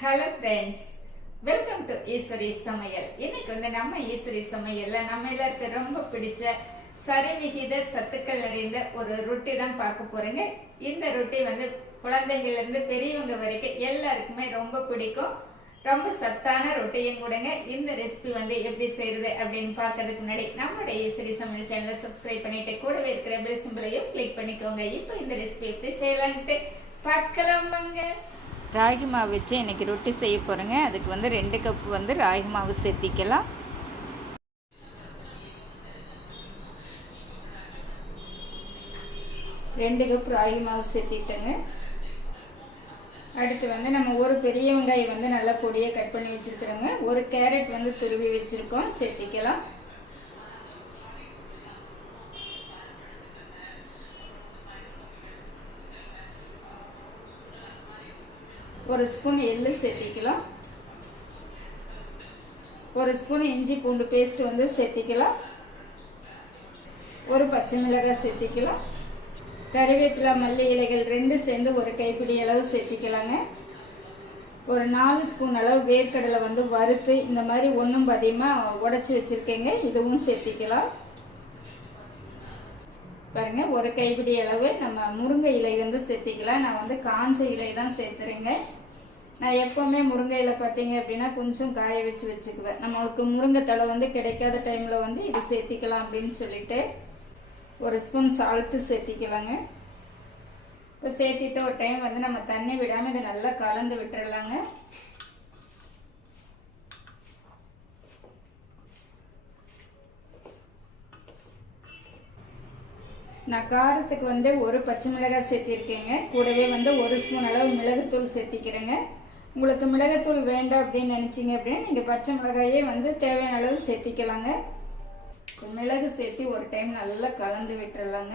Hello friends welcome to Eswari சமையல் இன்னைக்கு வந்து நம்ம ஈஸ்வரி சமையல்ல நம்ம எல்லாருக்கு ரொம்ப பிடிச்ச சரிவிகித சத்துக்கள் நிறைந்த ஒரு ரொட்டி தான் பார்க்க போறேங்க. இந்த ரொட்டி வந்து குழந்தைகள்ல இருந்து பெரியவங்க வரைக்கும் எல்லாருக்குமே ரொம்ப பிடிக்கும். ரொம்ப சத்தான ரொட்டியும் கூடங்க. இந்த ரெசிபி வந்து எப்படி செய்யறது அப்படின்னு பார்க்கறதுக்கு முன்னாடி நம்மளுடைய ஈஸ்வரி சமையல் சேனலை சப்ஸ்கிரைப் பண்ணிட்டு கூடவே இருக்கிற பெல் சிம்பிளையும் கிளிக் பண்ணிக்கோங்க. இப்போ இந்த ரெசிபி எப்படி செய்யலான்ட்டு பார்க்கலாம் வாங்க. ராகி மாவு வச்சு இன்னைக்கு ரொட்டி செய்ய போகிறேங்க அதுக்கு வந்து ரெண்டு கப் வந்து ராகி மாவு சேர்த்திக்கலாம். ரெண்டு கப் ராகி மாவு சேர்த்திட்டேங்க. அடுத்து வந்து நம்ம ஒரு பெரிய வெங்காயம் வந்து நல்லா பொடியை கட் பண்ணி வச்சுருக்குறோங்க. ஒரு கேரட் வந்து துருவி வச்சுருக்கோம். சேர்த்திக்கலாம். ஒரு ஸ்பூன் எள்ளு சேர்த்திக்கலாம். ஒரு ஸ்பூன் இஞ்சி பூண்டு பேஸ்ட் வந்து சேர்த்திக்கலாம். ஒரு பச்சை மிளகாய் சேர்த்திக்கலாம். கறிவேப்பிலை மல்லி இலைகள் ரெண்டும் சேர்ந்து ஒரு கைப்பிடி அளவு சேர்த்திக்கலாங்க. ஒரு நாலு ஸ்பூன் அளவு வேர்க்கடலை வந்து வறுத்து இந்த மாதிரி ஒன்றும் பதியமாக உடச்சி வச்சுருக்கேங்க. இதுவும் சேர்த்திக்கலாம். பாருங்கள் ஒரு கைப்பிடி அளவு நம்ம முருங்கை இலை வந்து சேர்த்திக்கலாம். நான் வந்து காஞ்ச இலை தான் சேர்த்துறேங்க. நான் எப்போவுமே முருங்கை இலை பார்த்தீங்க அப்படின்னா கொஞ்சம் காய வச்சு வச்சுக்குவேன். நம்மளுக்கு முருங்கை தலை வந்து கிடைக்காத டைமில் வந்து இது சேர்த்திக்கலாம் அப்படின்னு சொல்லிட்டு ஒரு ஸ்பூன் சால்ட்டு சேர்த்திக்கலாங்க. இப்போ சேர்த்திட்டு ஒரு டைம் வந்து நம்ம தண்ணி விடாமல் இதை நல்லா கலந்து விட்டுறலாங்க. நான் காரத்துக்கு வந்து ஒரு பச்சை மிளகாய் சேர்த்திருக்கேங்க. கூடவே வந்து ஒரு ஸ்பூன் அளவு மிளகுத்தூள் சேர்த்திக்கிறேங்க. உங்களுக்கு மிளகுத்தூள் வேண்டாம் அப்படின்னு நினச்சிங்க அப்படின்னா நீங்கள் பச்சை மிளகாயே வந்து தேவையான அளவு சேர்த்திக்கலாங்க. மிளகு சேர்த்து ஒரு டைம் நல்லா கலந்து விட்டுறலாங்க.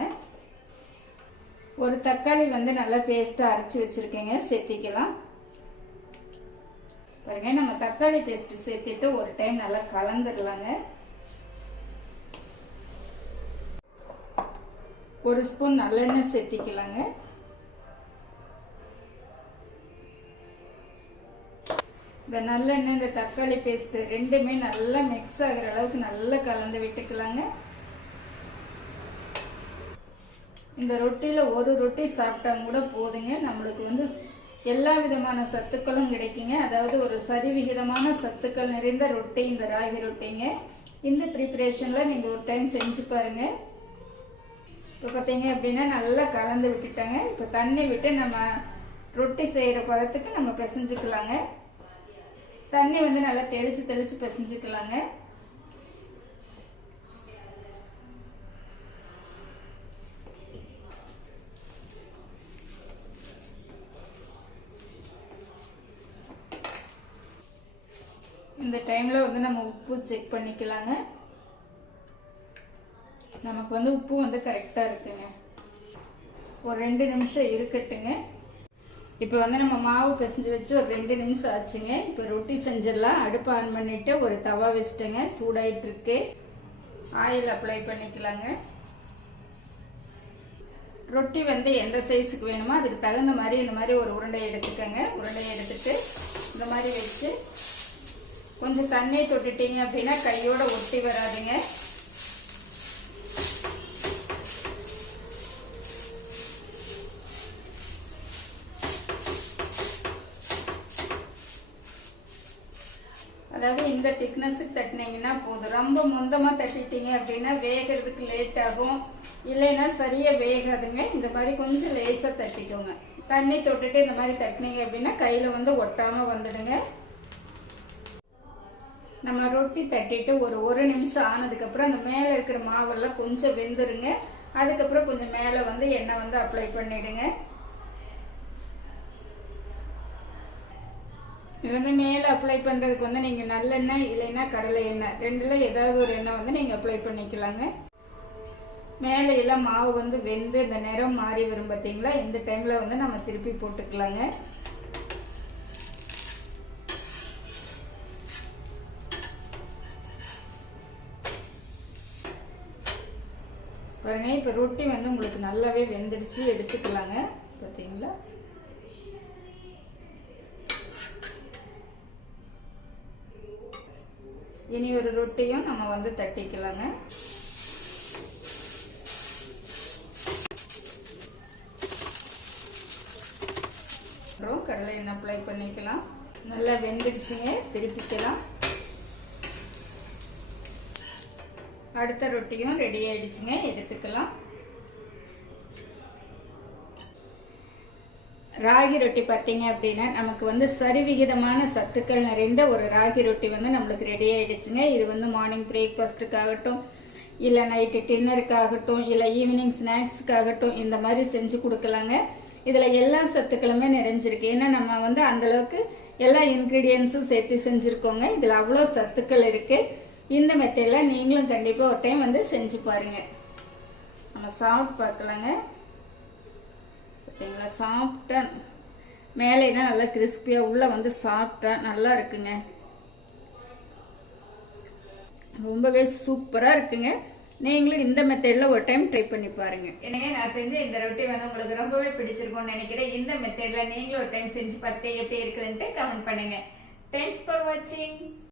ஒரு தக்காளி வந்து நல்லா பேஸ்ட்டாக அரைச்சி வச்சுருக்கேங்க. சேர்த்திக்கலாம். பாருங்க நம்ம தக்காளி பேஸ்ட்டு சேர்த்துட்டு ஒரு டைம் நல்லா கலந்துடலாங்க. ஒரு ஸ்பூன் நல்லெண்ணெய் சேர்த்திக்கலாங்க. இந்த நல்லெண்ணெய் இந்த தக்காளி பேஸ்ட்டு ரெண்டுமே நல்லா மிக்ஸ் ஆகிற அளவுக்கு நல்லா கலந்து விட்டுக்கலாங்க. இந்த ரொட்டியில் ஒரு ரொட்டி சாப்பிட்டா கூட போதுங்க. நம்மளுக்கு வந்து எல்லா விதமான சத்துக்களும் கிடைக்குங்க. அதாவது ஒரு சரிவிகிதமான சத்துக்கள் நிறைந்த ரொட்டி இந்த ராகி ரொட்டிங்க. இந்த ப்ரிப்ரேஷனில் நீங்கள் ஒரு டைம் செஞ்சு பாருங்கள் இப்போ பார்த்தீங்க அப்படின்னா நல்லா கலந்து விட்டுட்டாங்க. இப்போ தண்ணி விட்டு நம்ம ரொட்டி செய்கிற பதத்துக்கு நம்ம பிசைஞ்சுக்கலாங்க. தண்ணி வந்து நல்லா தெளித்து தெளித்து பிசைஞ்சுக்கலாங்க. இந்த டைமில் வந்து நம்ம உப்பு செக் பண்ணிக்கலாங்க. நமக்கு வந்து உப்பு வந்து கரெக்டாக இருக்குங்க. ஒரு ரெண்டு நிமிஷம் இருக்கட்டுங்க. இப்போ வந்து நம்ம மாவு பிசைஞ்சு வச்சு ஒரு ரெண்டு நிமிஷம் ஆச்சுங்க. இப்போ ரொட்டி செஞ்சிடலாம். அடுப்பு ஆன் பண்ணிவிட்டு ஒரு தவா வச்சுட்டேங்க. சூடாயிட்டுருக்கு ஆயில் அப்ளை பண்ணிக்கலாங்க. ரொட்டி வந்து எந்த சைஸுக்கு வேணுமோ அதுக்கு தகுந்த மாதிரி இந்த மாதிரி ஒரு உருண்டையை எடுத்துக்கோங்க. உருண்டையை எடுத்துட்டு இந்த மாதிரி வச்சு கொஞ்சம் தண்ணியை தொட்டுட்டீங்க அப்படின்னா கையோட ஒட்டி வராதுங்க. அதாவது இந்த திக்னஸுக்கு தட்டினீங்கன்னா போதும். ரொம்ப மொந்தமாக தட்டிட்டீங்க அப்படின்னா வேகிறதுக்கு லேட் ஆகும். இல்லைன்னா சரியாக வேகாதுங்க. இந்த மாதிரி கொஞ்சம் லேசாக தட்டிக்கோங்க. தண்ணி தொட்டுட்டு இந்த மாதிரி தட்டினீங்க அப்படின்னா கையில் வந்து ஒட்டாமல் வந்துடுங்க. நம்ம ரொட்டி தட்டிட்டு ஒரு ஒரு நிமிஷம் ஆனதுக்கப்புறம் அந்த மேலே இருக்கிற மாவெல்லாம் கொஞ்சம் வெந்துருங்க. அதுக்கப்புறம் கொஞ்சம் மேலே வந்து எண்ணெய் வந்து அப்ளை பண்ணிவிடுங்க இது வந்து மேலே அப்ளை பண்ணுறதுக்கு வந்து நீங்கள் நல்லெண்ணெய் இல்லைன்னா கடலை எண்ணெய். ரெண்டில் ஏதாவது ஒரு எண்ணெய் வந்து நீங்கள் அப்ளை பண்ணிக்கலாங்க. மேலே எல்லாம் மாவு வந்து வெந்து இந்த நிறம் மாறி வரும் பார்த்தீங்களா இந்த டைமில் வந்து நம்ம திருப்பி போட்டுக்கலாங்க. பாருங்க இப்போ ரொட்டி வந்து உங்களுக்கு நல்லாவே வெந்துடுச்சு எடுத்துக்கலாங்க. பார்த்தீங்களா இனி ஒரு ரொட்டியும் நம்ம வந்து தட்டிக்கலாங்க. அப்புறம் கடலை எண்ணெய் அப்ளை பண்ணிக்கலாம். நல்லா வெந்துடுச்சுங்க திருப்பிக்கலாம். அடுத்த ரொட்டியும் ரெடி ஆயிடுச்சுங்க எடுத்துக்கலாம். ராகி ரொட்டி பார்த்தீங்க அப்படின்னா நமக்கு வந்து சரிவிகிதமான சத்துக்கள் நிறைந்த ஒரு ராகி ரொட்டி வந்து நம்மளுக்கு ரெடி ஆகிடுச்சுங்க இது வந்து மார்னிங் பிரேக்ஃபாஸ்ட்டுக்காகட்டும் இல்லை நைட்டு டின்னருக்காகட்டும் இல்லை ஈவினிங் ஸ்நாக்ஸுக்காகட்டும் இந்த மாதிரி செஞ்சு கொடுக்கலாங்க. இதில் எல்லா சத்துக்களுமே நிறைஞ்சிருக்கு. ஏன்னா நம்ம வந்து அந்தளவுக்கு எல்லா இன்க்ரீடியன்ஸும் சேர்த்து செஞ்சுருக்கோங்க. இதில் அவ்வளோ சத்துக்கள் இருக்குது இந்த மெத்தடில் நீங்களும் கண்டிப்பாக ஒரு டைம் வந்து செஞ்சு பாருங்கள் நம்ம சாப்பிட்டு பார்க்கலாங்க. பார்த்தீங்களா சாப்பிட்டா மேலேனா நல்லா கிறிஸ்பியாக உள்ளே வந்து சாப்பிட்டா நல்லா இருக்குங்க. ரொம்பவே சூப்பராக இருக்குங்க. நீங்களும் இந்த மெத்தடில் ஒரு டைம் ட்ரை பண்ணி பாருங்க. எனவே நான் செஞ்ச இந்த ரொட்டி வந்து உங்களுக்கு ரொம்பவே பிடிச்சிருக்கும்னு நினைக்கிறேன். இந்த மெத்தடில் நீங்களும் ஒரு டைம் செஞ்சு பார்த்துட்டு எப்படி இருக்குதுன்ட்டு கமெண்ட் பண்ணுங்கள் தேங்க்ஸ் ஃபார் வாட்சிங்